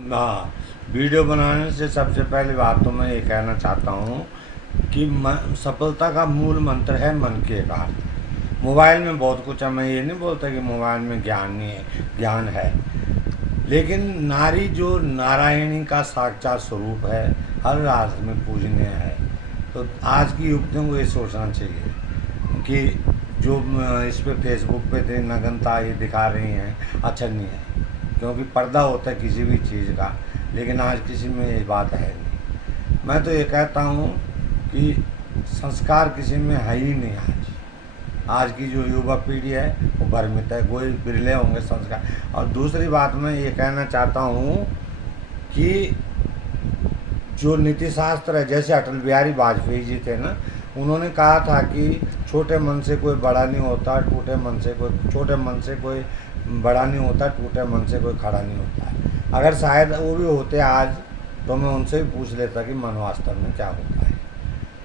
हाँ, वीडियो बनाने से सबसे पहली बात तो मैं ये कहना चाहता हूँ कि सफलता का मूल मंत्र है मन की एकाग्रता। मोबाइल में बहुत कुछ है, मैं ये नहीं बोलता कि मोबाइल में ज्ञान नहीं है, ज्ञान है। लेकिन नारी जो नारायणी का साक्षात स्वरूप है, हर रात में पूजनीय है। तो आज की युवतियों को ये सोचना चाहिए कि जो इस पे फेसबुक पे नग्नता ये दिखा रही हैं, अच्छा नहीं है, क्योंकि पर्दा होता है किसी भी चीज़ का। लेकिन आज किसी में ये बात है नहीं। मैं तो ये कहता हूँ कि संस्कार किसी में है ही नहीं। आज की जो युवा पीढ़ी है वो भ्रमित है, कोई बिरले होंगे संस्कार। और दूसरी बात मैं ये कहना चाहता हूँ कि जो नीति शास्त्र है, जैसे अटल बिहारी वाजपेयी जी थे ना, उन्होंने कहा था कि छोटे मन से कोई बड़ा नहीं होता, छोटे मन से कोई बड़ा नहीं होता, टूटे मन से कोई खड़ा नहीं होता है। अगर शायद वो भी होते आज, तो मैं उनसे भी पूछ लेता कि मन वास्तव में क्या होता है।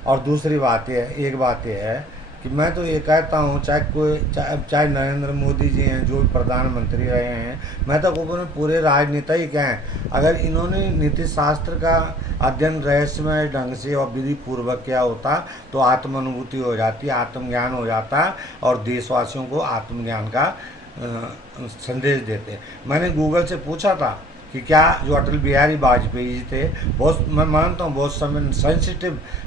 और दूसरी बात यह है, एक बात यह है कि मैं तो ये कहता हूँ, चाहे नरेंद्र मोदी जी हैं जो प्रधानमंत्री रहे हैं, मैं तो कहूँ पूरे राजनेता ही क्या हैं, अगर इन्होंने नीति शास्त्र का अध्ययन रहस्यमय ढंग से और विधि पूर्वक किया होता तो आत्मानुभूति हो जाती, आत्मज्ञान हो जाता और देशवासियों को आत्मज्ञान का संदेश देते। मैंने गूगल से पूछा था कि क्या जो अटल बिहारी वाजपेयी जी थे, बहुत, मैं मानता हूँ बहुत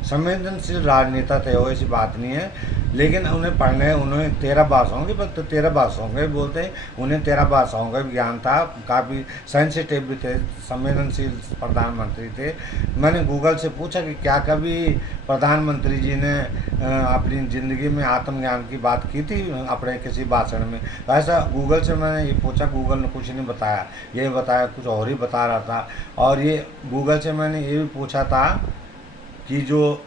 संवेदनशील राजनेता थे, वो ऐसी बात नहीं है। लेकिन उन्हें 13 भाषाओं के, तो 13 भाषाओं के बोलते हैं, उन्हें 13 भाषाओं का भी ज्ञान था, काफ़ी सेंसिटिव भी थे, संवेदनशील प्रधानमंत्री थे। मैंने गूगल से पूछा कि क्या कभी प्रधानमंत्री जी ने अपनी ज़िंदगी में आत्मज्ञान की बात की थी अपने किसी भाषण में। तो ऐसा गूगल से मैंने ये पूछा, गूगल ने कुछ नहीं बताया, ये बताया कुछ और ही बता रहा था। और ये गूगल से मैंने ये भी पूछा था कि जो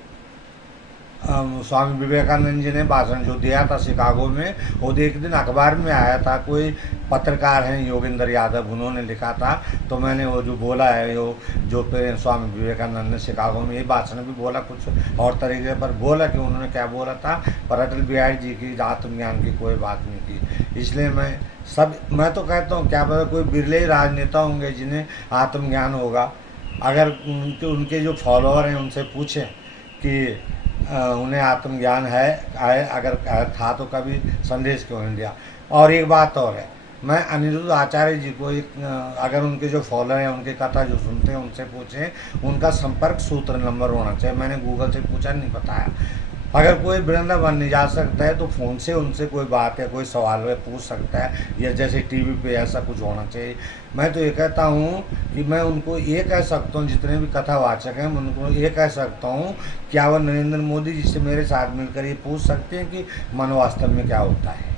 स्वामी विवेकानंद जी ने भाषण जो दिया था शिकागो में, वो एक दिन अखबार में आया था, कोई पत्रकार हैं योगेंद्र यादव, उन्होंने लिखा था। तो मैंने वो जो बोला है, जो स्वामी विवेकानंद ने शिकागो में ये भाषण भी बोला, कुछ और तरीके पर बोला कि उन्होंने क्या बोला था, पर अटल बिहारी जी की आत्मज्ञान की कोई बात नहीं की। इसलिए मैं तो कहता हूँ, क्या पता कोई बिरले ही राजनेता होंगे जिन्हें आत्मज्ञान होगा। अगर उनके जो फॉलोअर हैं उनसे पूछें कि उन्हें आत्मज्ञान है अगर था तो कभी संदेश क्यों नहीं दिया। और एक बात और है, मैं अनिरुद्ध आचार्य जी को अगर उनके जो फॉलोअर हैं, उनकी कथा जो सुनते हैं, उनसे पूछें, उनका संपर्क सूत्र नंबर होना चाहिए। मैंने गूगल से पूछा, नहीं बताया। अगर कोई वृंदावन नहीं जा सकता है तो फ़ोन से उनसे कोई बात या कोई सवाल है पूछ सकता है, या जैसे टीवी पे ऐसा कुछ होना चाहिए। मैं तो ये कहता हूँ कि मैं उनको ये कह सकता हूँ, जितने भी कथावाचक हैं, मैं उनको ये कह सकता हूँ, क्या वह नरेंद्र मोदी जी से मेरे साथ मिलकर ये पूछ सकते हैं कि मन वास्तव में क्या होता है।